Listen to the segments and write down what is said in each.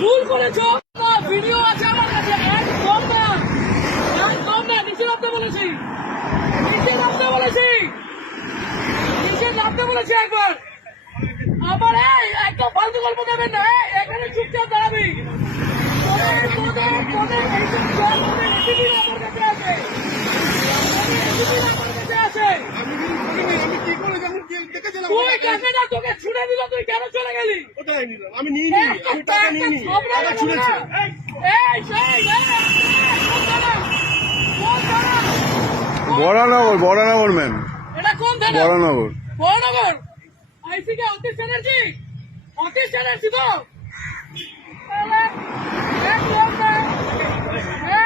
ভুল করেছো। ভিডিও আছে আমার কাছে। একদম না, একদম না। নিচে নামতে বলেছি, নিচে নামতে বলেছি, নিচে নামতে বলেছি একবার। আবার একদম ফালতু গল্প দেবেন না। এখানে চুপচাপ দাঁড়াবি। তুই কাকে না তোকে ছুড়ে দিল, তুই কেন চলে গেলি? আমি নিইনি, আমি টাকা নিইনি, টাকা ছুঁড়েছে। বরানগর, বরানগর ম্যাম, এটা কোন থানা? বরানগর। বরানগর আইসি কে অতীশ চ্যাটার্জি? অতীশ চ্যাটার্জি তো একদম না,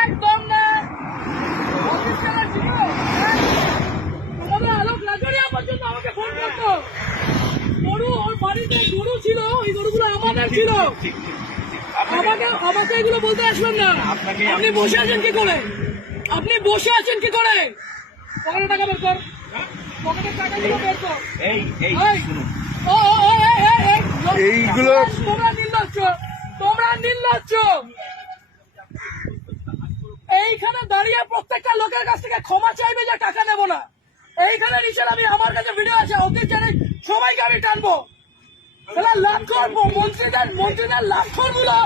একদম না। অতীশ চ্যাটার্জি তো তোমাদের আলোক লাজরিয়া পর্যন্ত আমাকে ফোন করতো। গরু, ওর বাড়িতে গরু ছিল, ওই গরুগুলো আমাদের ছিল। আমাকে এগুলো বলতে আসবেন না। আপনি বসে আছেন কি করে? আপনি বসে আছেন কি করে? পকেটে টাকা বের কর, পকেটের টাকাগুলো বের কর। এইগুলো তোমরা নির্লজ্জ, তোমরা নির্লজ্জ। এইখানে দাঁড়িয়ে প্রত্যেকটা লোকের কাছ থেকে ক্ষমা চাইবে যে টাকা নেব না। এইখানে নিচে আমি, আমার কাছে ভিডিও আছে, অতীত জানি সবাইকে আমি টানবো। লাভ করবো মন্ত্রীদের লাভ করবো।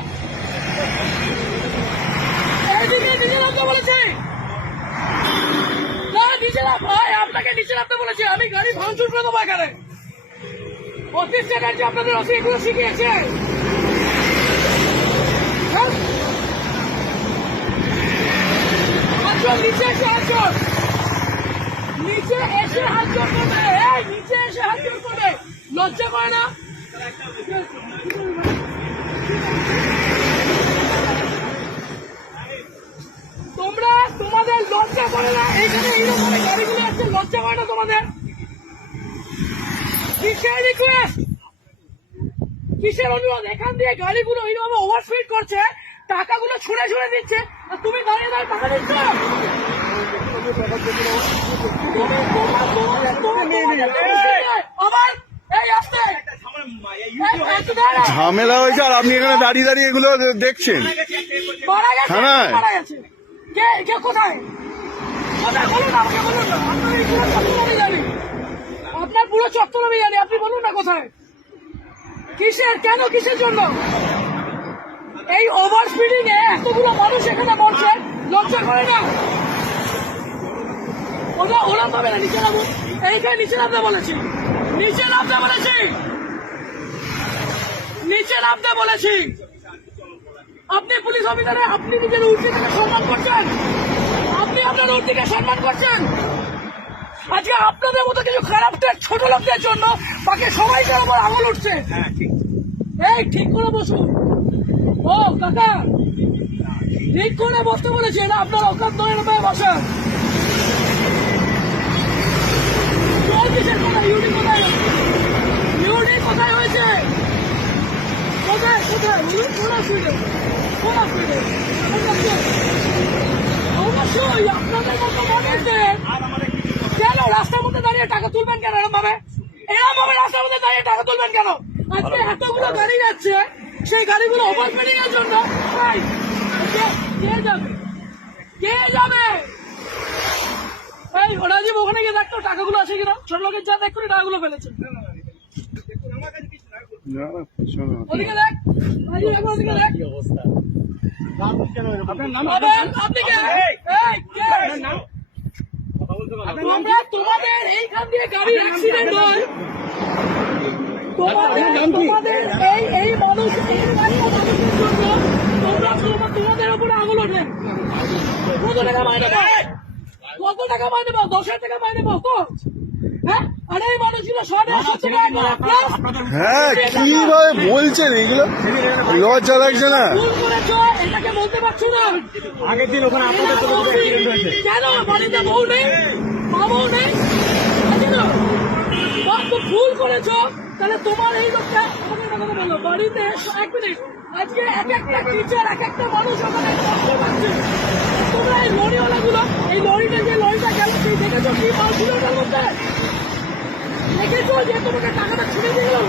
এইদিকে নিচে নামতে বলেছি না, নিচে নাম ভাই, আপনাকে নিচে নামতে বলেছি। আমি গাড়ি ভাঙচুর করে দেবো এখানে। অতীশ চ্যাটার্জি আপনাদের এগুলো শিখিয়েছে। নিচে এসে হাত জোর, নিচে এসে হাত জোর করবে। নিচে এসে হাত জোর করবে, লজ্জা করে না? তোমরা, তোমাদের লজ্জা করে না? এইখানে এইরকম গাড়িগুলো আসছে, লজ্জা করে না তোমাদের? কিসের রিকোয়েস্ট, কিসের অনুরোধ? এখান দিয়ে গাড়িগুলো এইভাবে ওভারস্পিড করছে, টাকাগুলো ছুঁড়ে ছুঁড়ে দিচ্ছে, আর তুমি দাঁড়িয়ে দাঁড়িয়ে টাকা দিচ্ছ। আবার এই আসতে ঝামেলা হয়েছে আর আপনি এখানে দাঁড়িয়ে দাঁড়িয়ে এগুলো দেখছেন। মারা গেছে, থানায় মারা গেছে। কে কোথায়? কোথায় বলুন, আমাকে বলুন না। আপনার পুরো চত্বর আমি জানি, আপনি বলুন না কোথায়, কিসের, কেন, কিসের জন্য? এই ওভার স্পিডিং এ এতগুলো মানুষ এখানে মরছে, লজ্জা করে না? ওরা পাবে না। নিচে নামো, এইখানে নিচে নামতে বলেছি, নিচে নামতে বলেছি, নিচে নামতে বলেছি। আপনি পুলিশ অফিসারে, আপনি নিজের উর্দিকে সম্মান করছেন, আপনি আপনার উর্দিকে সম্মান করছেন। আজকে আপনাদের মতো কিছু খারাপ ছোট লোকদের জন্য বাকি সবাইকার উপর আঙুল উঠছে। এই ঠিক করে বসুন। ও কাকা, ঠিক করে বসতে বলেছি, এটা আপনার অকাত নয়, বসান। ইউডি কোথায়, ইউডি কোথায় হয়েছে? কোথায় কোথায় কোন অসুবিধা, কোন অসুবিধা? অবশ্যই আপনাদের মতো মানুষদের কেন রাস্তার মধ্যে দাঁড়িয়ে টাকা তুলবেন কেন? এরকম ভাবে রাস্তার মধ্যে দাঁড়িয়ে টাকা তুলবেন কেন? আজকে এতগুলো গাড়ি যাচ্ছে, সেই গাড়িগুলো ওভারস্পিডিং এর জন্য কে যাবে, কে যাবে? এই রাজীব, ওখানে গিয়ে দেখতো টাকাগুলো আছে কিনা। ছোট লোকের যা দেখ করে টাকাগুলো ফেলেছে। ওদিকে দেখ, ওদিকে দেখ। আপনি কে? তোমাদের এইখান দিয়ে গাড়ি অ্যাক্সিডেন্ট হয়, তোমাদের এই মানুষ, তোমাদের উপরে আঙুল ওঠে। কত টাকা মাইনে পাও? কত টাকা মাইনে পাও? 10,000 টাকা মাইনে পাও তো? হ্যাঁ, আর এই মানুষগুলো 150 টাকা। হ্যাঁ, কিভাবে বলছেন এগুলো? লজ্জা লাগছে না? ভুল করেছো, এটাকে বলতে পারছো না? আগের দিন ওখানে আপনাদের কেন বাড়িতে বউ নেই, মা বউ নেই? ভুল করেছো, তাহলে তোমার এই লোকটা আমাকে একটা কথা বলো। বাড়িতে 1 মিনিট, আজকে এক একটা টিচার, এক একটা মানুষ ওখানে কষ্ট পাচ্ছে। তোমরা এই লরিওয়ালা গুলো, এই লরিটা, যে লরিটা গেল, সেই দেখেছো কি মাল ছিল ওটার মধ্যে? দেখেছো যে তোমাকে টাকাটা ছুড়ে দিয়ে গেল?